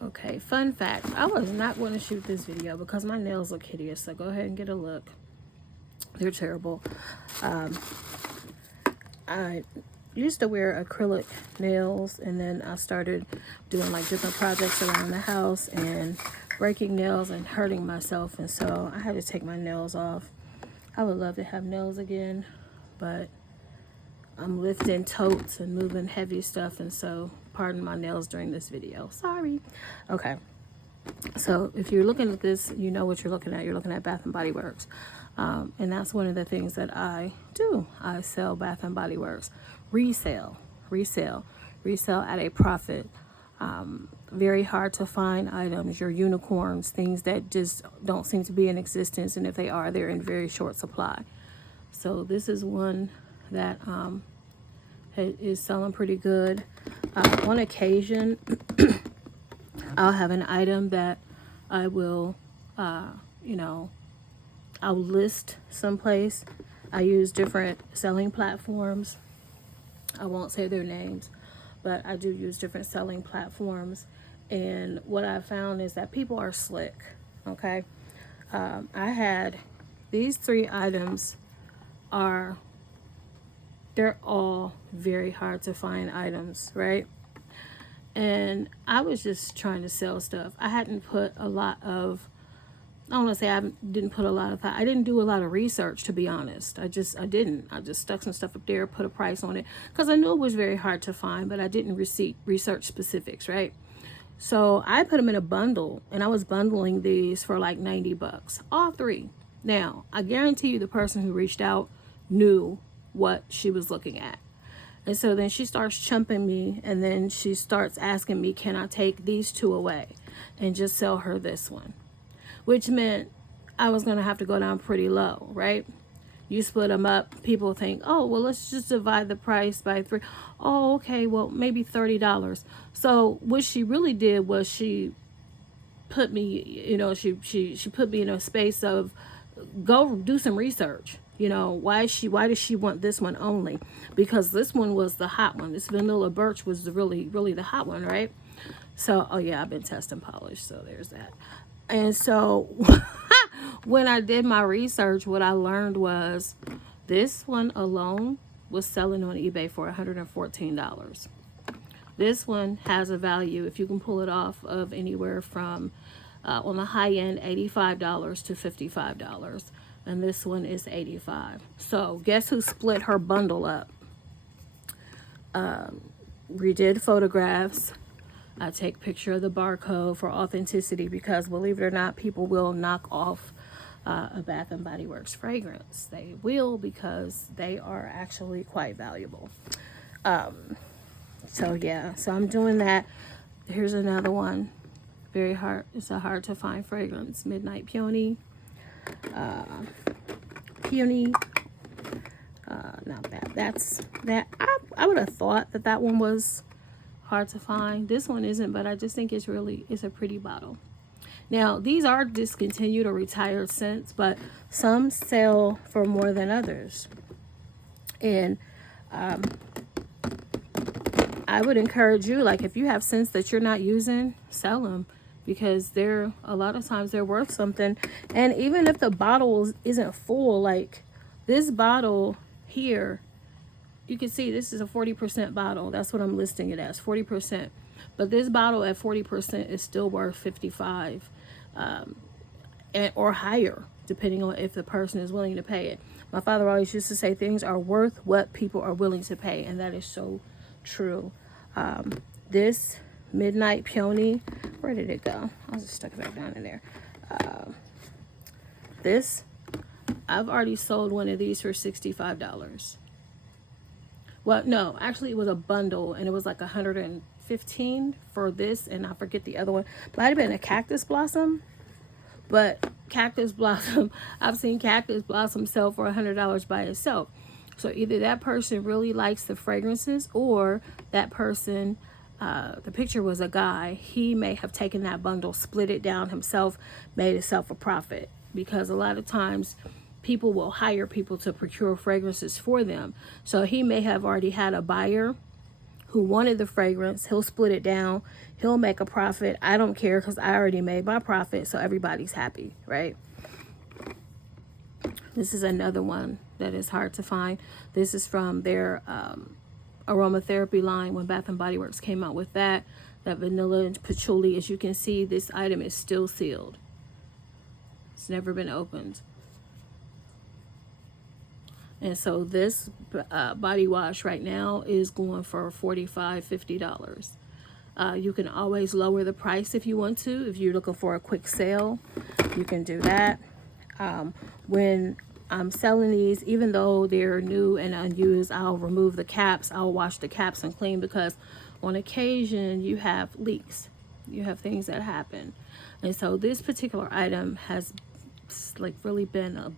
Okay, fun fact. I was not going to shoot this video because my nails look hideous, so go ahead and get a look. They're terrible. I used to wear acrylic nails, and then I started doing like different projects around the house and breaking nails and hurting myself, and so I had to take my nails off. I would love to have nails again, but I'm lifting totes and moving heavy stuff, and so pardon my nails during this video. Sorry. Okay. So if you're looking at this, you know what you're looking at. You're looking at Bath and Body Works. And that's one of the things that I do. I sell Bath and Body Works. Resale at a profit. Very hard to find items, your unicorns, things that just don't seem to be in existence. And if they are, they're in very short supply. So this is one that is selling pretty good. On occasion, I'll have an item that I will, I'll list someplace. I use different selling platforms. I won't say their names, but I do use different selling platforms. And what I found is that people are slick, okay? I had these 3 items they're all very hard to find items, right? And I was just trying to sell stuff. I hadn't put a lot of, I don't want to say I didn't put a lot of thought. I didn't do a lot of research, to be honest. I didn't. I just stuck some stuff up there, put a price on it, because I knew it was very hard to find, but I didn't research specifics, right? So I put them in a bundle, and I was bundling these for like $90, all 3. Now, I guarantee you the person who reached out knew what she was looking at. And so then she starts chumping me, and then she starts asking me, can I take these 2 away and just sell her this one? Which meant I was going to have to go down pretty low, right? You split them up, people think, oh, well, let's just divide the price by 3. Oh, okay, well, maybe $30. So what she really did was she put me, she put me in a space of go do some research. Why does she want this one only? Because this one was the hot one. This vanilla birch was really the hot one, right? So, oh yeah, I've been testing polish, so there's that. And so when I did my research, what I learned was this one alone was selling on eBay for $114. This one has a value, if you can pull it off, of anywhere from on the high end $85 to $55. And this one is $85. So guess who split her bundle up? Redid photographs. I take picture of the barcode for authenticity, because believe it or not, people will knock off a Bath and Body Works fragrance. They will, because they are actually quite valuable. So yeah, so I'm doing that. Here's another one. Very hard. It's a hard to find fragrance. Midnight Peony. Not bad. That's that. I would have thought that one was hard to find. This one isn't, but I just think it's a pretty bottle. Now, these are discontinued or retired scents, but some sell for more than others. And I would encourage you, like, if you have scents that you're not using, sell them, because a lot of times they're worth something. And even if the bottle isn't full, like this bottle here, you can see this is a 40% bottle. That's what I'm listing it as, 40%. But this bottle at 40% is still worth $55 or higher, depending on if the person is willing to pay it. My father always used to say things are worth what people are willing to pay, and that is so true. This Midnight Peony, where did it go? I'll just stuck it back down in there. This, I've already sold one of these for $65. Well, no, actually it was a bundle, and it was like $115 for this, and I forget the other one. Might have been a Cactus Blossom, but Cactus Blossom, I've seen Cactus Blossom sell for $100 by itself. So either that person really likes the fragrances, or that person, the picture was a guy, he may have taken that bundle, split it down himself, made himself a profit. Because a lot of times people will hire people to procure fragrances for them. So he may have already had a buyer who wanted the fragrance. He'll split it down. He'll make a profit. I don't care because I already made my profit, so everybody's happy, right? This is another one that is hard to find. This is from their aromatherapy line when Bath and Body Works came out with that vanilla and patchouli. As you can see, this item is still sealed. It's never been opened. And so this body wash right now is going for $45, $50. You can always lower the price if you want to. If you're looking for a quick sale, you can do that. When I'm selling these, even though they're new and unused, I'll remove the caps. I'll wash the caps and clean, because on occasion you have leaks. You have things that happen. And so this particular item has like really been a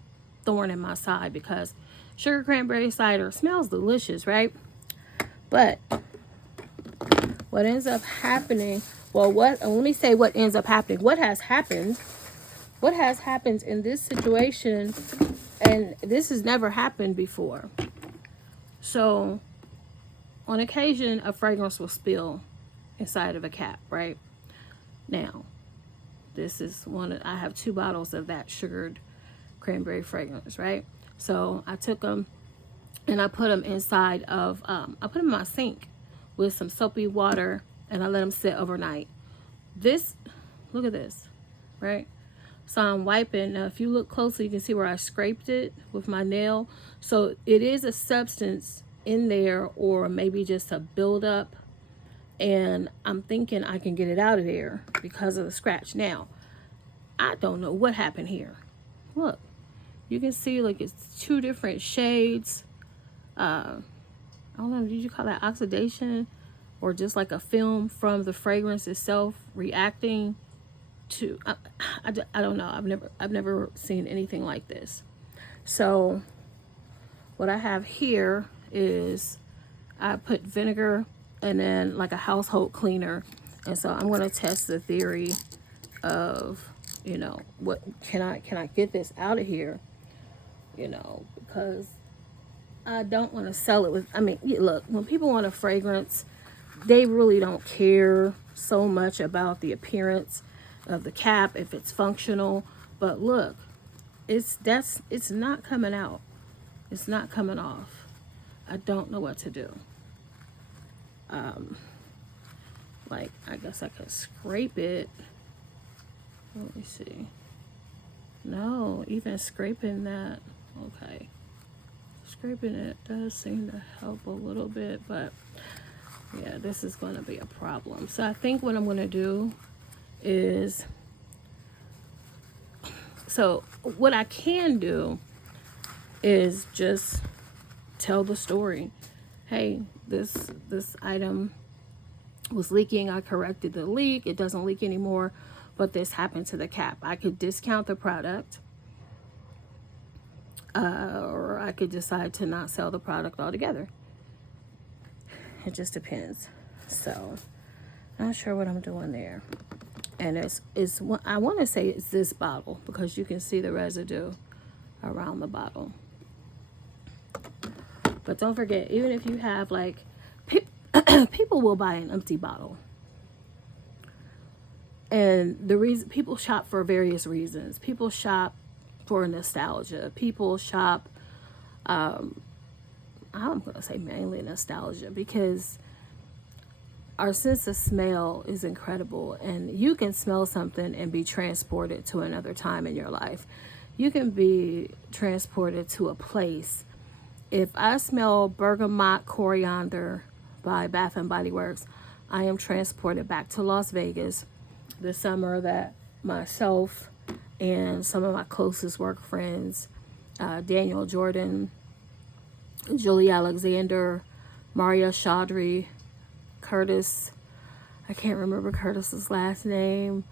thorn in my side, because sugar cranberry cider smells delicious, right? But what ends up happening, let me say what ends up happening. What has happened in this situation, and this has never happened before. So on occasion, a fragrance will spill inside of a cap, right? Now, this is I have 2 bottles of that sugared cranberry fragrance, right? So I took them and I put them inside of, I put them in my sink with some soapy water, and I let them sit overnight. Look at this, right? So I'm wiping. Now, if you look closely, you can see where I scraped it with my nail. So it is a substance in there, or maybe just a buildup. And I'm thinking I can get it out of there because of the scratch. Now, I don't know what happened here. Look, you can see like it's 2 different shades. I don't know, did you call that oxidation, or just like a film from the fragrance itself reacting to, I don't know. I've never seen anything like this. So what I have here is I put vinegar and then like a household cleaner. And so I'm going to test the theory of, what can I get this out of here? Because I don't want to sell it with, look, when people want a fragrance, they really don't care so much about the appearance of the cap, if it's functional. But look, it's not coming out. It's not coming off. I don't know what to do. Like, I guess I could scrape it. Let me see. No, even scraping that, okay. Scraping it does seem to help a little bit, but yeah, this is going to be a problem. So I think what I'm going to do is, so what I can do is just tell the story. Hey, this item was leaking. I corrected the leak. It doesn't leak anymore, but this happened to the cap. I could discount the product, or I could decide to not sell the product altogether. It just depends. So, not sure what I'm doing there. And it's I want to say it's this bottle, because you can see the residue around the bottle. But don't forget, even if you have like, people will buy an empty bottle. And the reason people shop for various reasons. People shop for nostalgia. People shop, I'm going to say mainly nostalgia, because our sense of smell is incredible, and you can smell something and be transported to another time in your life. You can be transported to a place. If I smell bergamot coriander by Bath and Body Works, I am transported back to Las Vegas, the summer that myself and some of my closest work friends, Daniel Jordan, Julie Alexander, Maria Chaudhry, Curtis, I can't remember Curtis's last name,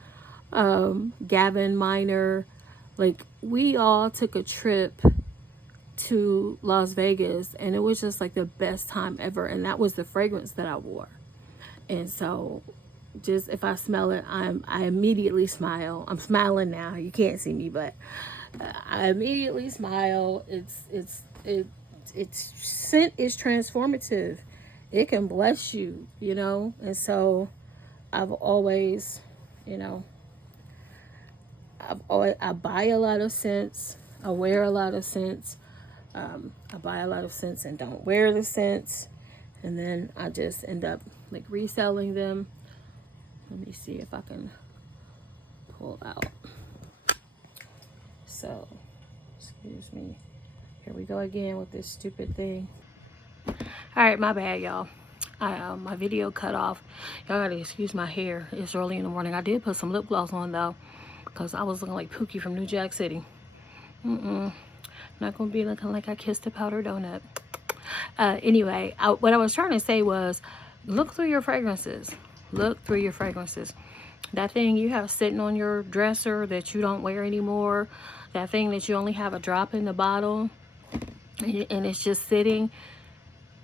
Gavin Miner, like we all took a trip to Las Vegas, and it was just like the best time ever, and that was the fragrance that I wore. And so just if I smell it, I immediately smile. I'm smiling now. You can't see me, but I immediately smile. Its scent is transformative. it can bless you, you know. And so I've always, you know, I buy a lot of scents, I wear a lot of scents. I buy a lot of scents and don't wear the scents, and then I just end up like reselling them. Let me see if I can pull out. So, excuse me. Here we go again with this stupid thing. All right, my bad, y'all. My video cut off. Y'all gotta excuse my hair. It's early in the morning. I did put some lip gloss on though, because I was looking like Pookie from New Jack City. Not gonna be looking like I kissed a powdered donut. Anyway, what I was trying to say was, look through your fragrances. Look through your fragrances. That thing you have sitting on your dresser that you don't wear anymore, that thing that you only have a drop in the bottle, and it's just sitting,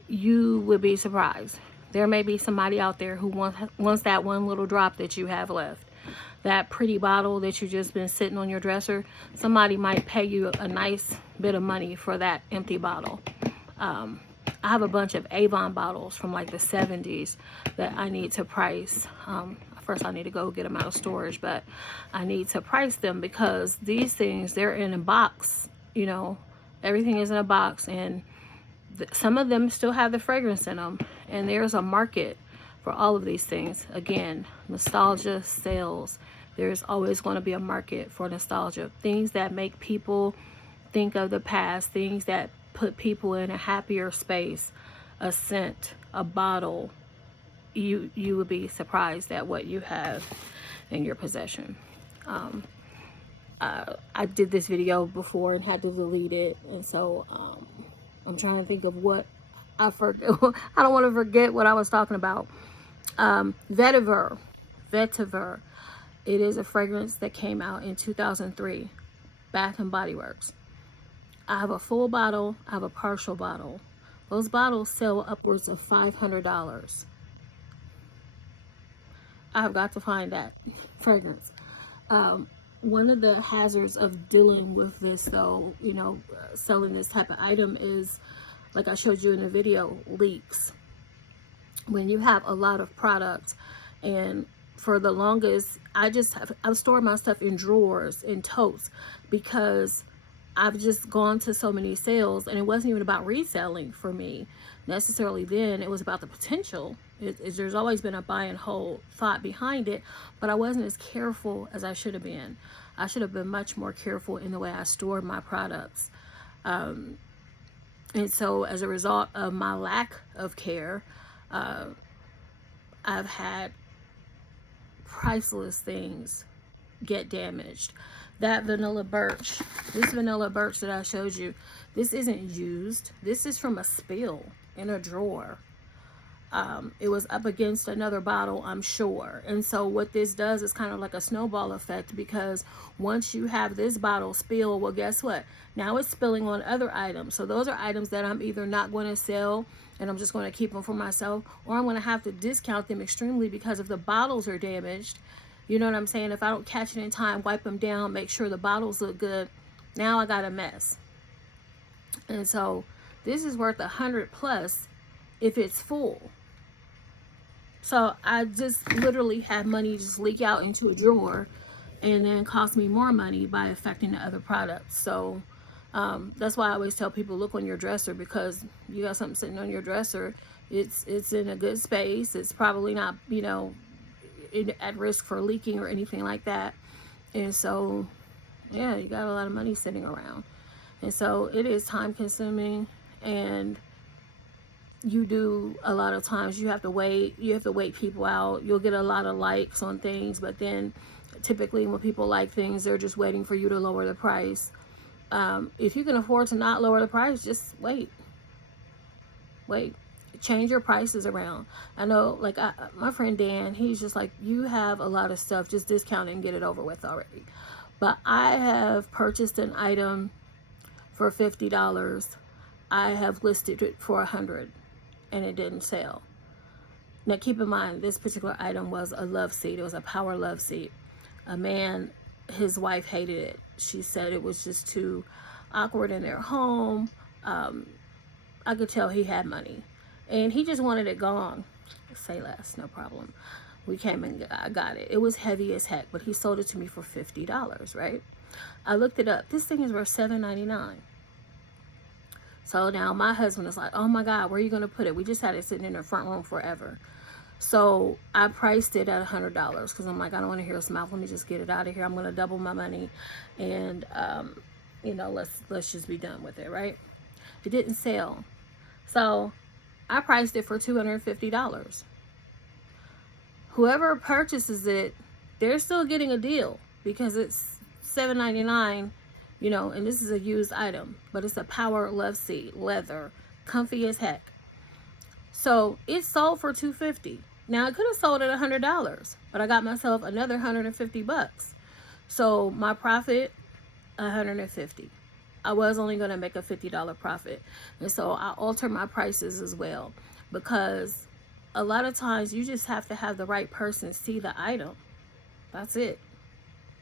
you would be surprised. There may be somebody out there who wants that one little drop that you have left. That pretty bottle that you just been sitting on your dresser, somebody might pay you a nice bit of money for that empty bottle. I have a bunch of Avon bottles from like the 70s that I need to price. First I need to go get them out of storage, but I need to price them because these things, they're in a box, you know, everything is in a box, and some of them still have the fragrance in them, and there's a market for all of these things. Again, nostalgia sells. There's always going to be a market for nostalgia, things that make people think of the past, things that put people in a happier space. A scent, a bottle, you would be surprised at what you have in your possession. I did this video before and had to delete it, and so I'm trying to think of what I forget. I don't want to forget what I was talking about. Vetiver. It is a fragrance that came out in 2003, Bath and Body Works. I have a full bottle, I have a partial bottle. Those bottles sell upwards of $500. I've got to find that fragrance. One of the hazards of dealing with this, though, you know, selling this type of item is, like I showed you in the video, leaks. When you have a lot of products, and for the longest, I've stored my stuff in drawers, in totes, because I've just gone to so many sales, and it wasn't even about reselling for me necessarily then. It was about the potential. There's always been a buy and hold thought behind it, but I wasn't as careful as I should have been. I should have been much more careful in the way I stored my products. And so as a result of my lack of care, I've had priceless things get damaged. That vanilla birch, this vanilla birch that I showed you, this isn't used. This is from a spill in a drawer. It was up against another bottle, I'm sure. And so what this does is kind of like a snowball effect, because once you have this bottle spill, well, guess what? Now it's spilling on other items. So those are items that I'm either not going to sell and I'm just going to keep them for myself, or I'm going to have to discount them extremely because if the bottles are damaged, you know what I'm saying? If I don't catch it in time, wipe them down, make sure the bottles look good, now I got a mess. And so this is worth $100 plus if it's full. So I just literally had money just leak out into a drawer and then cost me more money by affecting the other products. So that's why I always tell people, look on your dresser, because you got something sitting on your dresser, it's in a good space, it's probably not, you know, at risk for leaking or anything like that. And so yeah, you got a lot of money sitting around, and so it is time consuming, and you do a lot of times you have to wait people out. You'll get a lot of likes on things, but then typically when people like things, they're just waiting for you to lower the price. If you can afford to not lower the price, just wait. Change your prices around. I know, like my friend Dan, he's just like, you have a lot of stuff, just discount it and get it over with already. But I have purchased an item for $50. I have listed it for $100 and it didn't sell. Now keep in mind, this particular item was a love seat. It was a power love seat. A man, his wife hated it. She said it was just too awkward in their home. I could tell he had money. and he just wanted it gone. Say less, no problem. We came and I got it. It was heavy as heck, but he sold it to me for $50, right? I looked it up. This thing is worth $7.99. So now my husband is like, oh my God, where are you going to put it? We just had it sitting in the front room forever. So I priced it at $100 because I'm like, I don't want to hear his mouth. Let me just get it out of here. I'm going to double my money, and you know, let's just be done with it, right? It didn't sell. So I priced it for $250. Whoever purchases it, they're still getting a deal because it's $7.99, you know, and this is a used item, but it's a power love seat, leather, comfy as heck. So it sold for $250. Now it could have sold at $100, but I got myself another $150. So my profit, $150. I was only going to make a $50 profit. And so I alter my prices as well, because a lot of times you just have to have the right person see the item. That's it.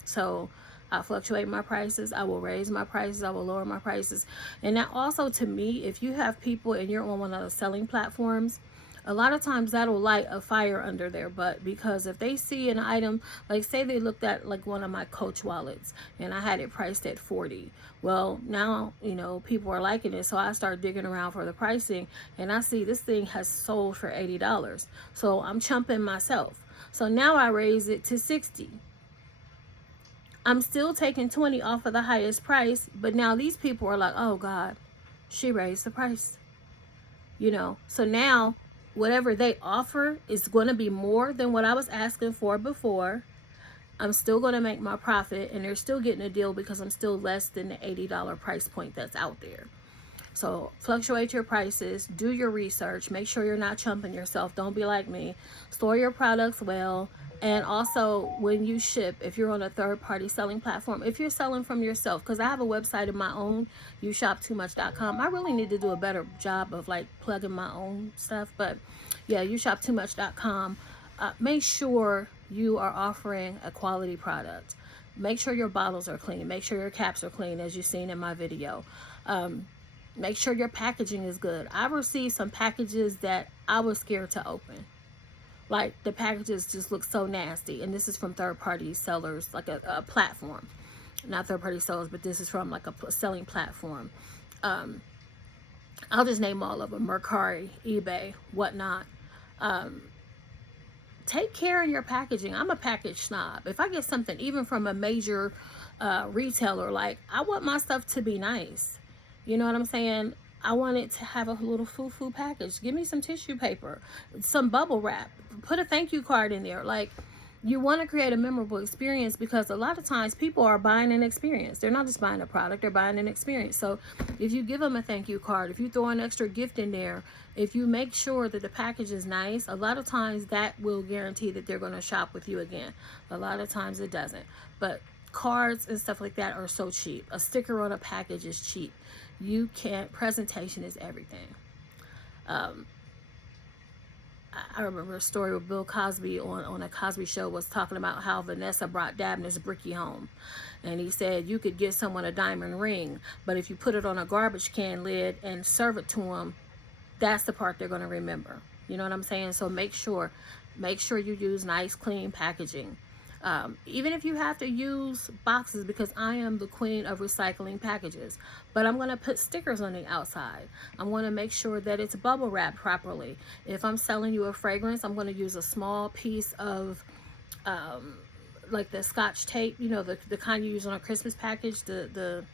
So I fluctuate my prices. I will raise my prices. I will lower my prices. And that also, to me, if you have people and you're on one of the selling platforms, a lot of times that'll light a fire under their butt, because if they see an item, like say they looked at like one of my Coach wallets and I had it priced at $40. Well, now, you know, people are liking it. So I start digging around for the pricing and I see this thing has sold for $80. So I'm chumping myself. So now I raise it to $60. I'm still taking 20 off of the highest price, but now these people are like, oh God, she raised the price. You know, so now whatever they offer is going to be more than what I was asking for before. I'm still going to make my profit, and they're still getting a deal because I'm still less than the $80 price point that's out there. So fluctuate your prices, do your research, make sure you're not chumping yourself. Don't be like me. Store your products well. And also, when you ship, if you're on a third-party selling platform, if you're selling from yourself, because I have a website of my own, youshoptoomuch.com. I really need to do a better job of like plugging my own stuff. But yeah, youshoptoomuch.com. Make sure you are offering a quality product. Make sure your bottles are clean. Make sure your caps are clean, as you've seen in my video. Make sure your packaging is good. I received some packages that I was scared to open. Like, the packages just look so nasty. And this is from third-party sellers, like a platform. Not third-party sellers, but this is from like a selling platform. I'll just name all of them. Mercari, eBay, whatnot. Take care of your packaging. I'm a package snob. If I get something, even from a major retailer, like, I want my stuff to be nice. You know what I'm saying? I want it to have a little foo-foo package. Give me some tissue paper, some bubble wrap, put a thank you card in there. Like, you want to create a memorable experience, because a lot of times people are buying an experience. They're not just buying a product, they're buying an experience. So if you give them a thank you card, if you throw an extra gift in there, if you make sure that the package is nice, a lot of times that will guarantee that they're going to shop with you again. A lot of times it doesn't. But cards and stuff like that are so cheap. A sticker on a package is cheap. You can't, presentation is everything. I remember a story where Bill Cosby on a Cosby show was talking about how Vanessa brought Dabney's Bricky home. And he said you could get someone a diamond ring, but if you put it on a garbage can lid and serve it to them, that's the part they're going to remember. You know what I'm saying? So make sure you use nice, clean packaging. Even if you have to use boxes, because I am the queen of recycling packages, but I'm going to put stickers on the outside. I'm going to make sure that it's bubble wrapped properly. If I'm selling you a fragrance, I'm going to use a small piece of like the Scotch tape, you know, the kind you use on a Christmas package, the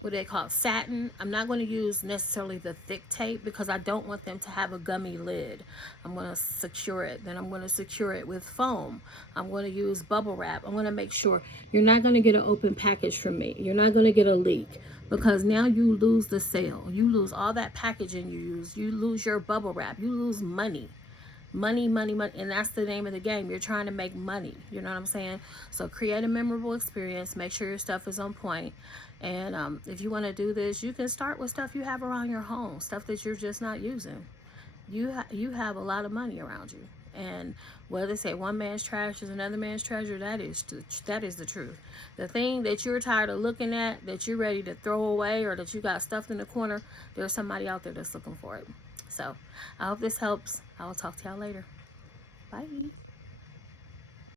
what do they call it, satin. I'm not going to use necessarily the thick tape, because I don't want them to have a gummy lid. I'm going to secure it. Then I'm going to secure it with foam. I'm going to use bubble wrap. I'm going to make sure you're not going to get an open package from me. You're not going to get a leak, because now you lose the sale. You lose all that packaging you use. You lose your bubble wrap. You lose money. Money, and that's the name of the game. You're trying to make money. You know what I'm saying? So create a memorable experience. Make sure your stuff is on point. And if you want to do this, you can start with stuff you have around your home, stuff that you're just not using. You have a lot of money around you. And whether they say one man's trash is another man's treasure, that is the truth. The thing that you're tired of looking at, that you're ready to throw away, or that you got stuffed in the corner, there's somebody out there that's looking for it. So I hope this helps. I will talk to y'all later. Bye.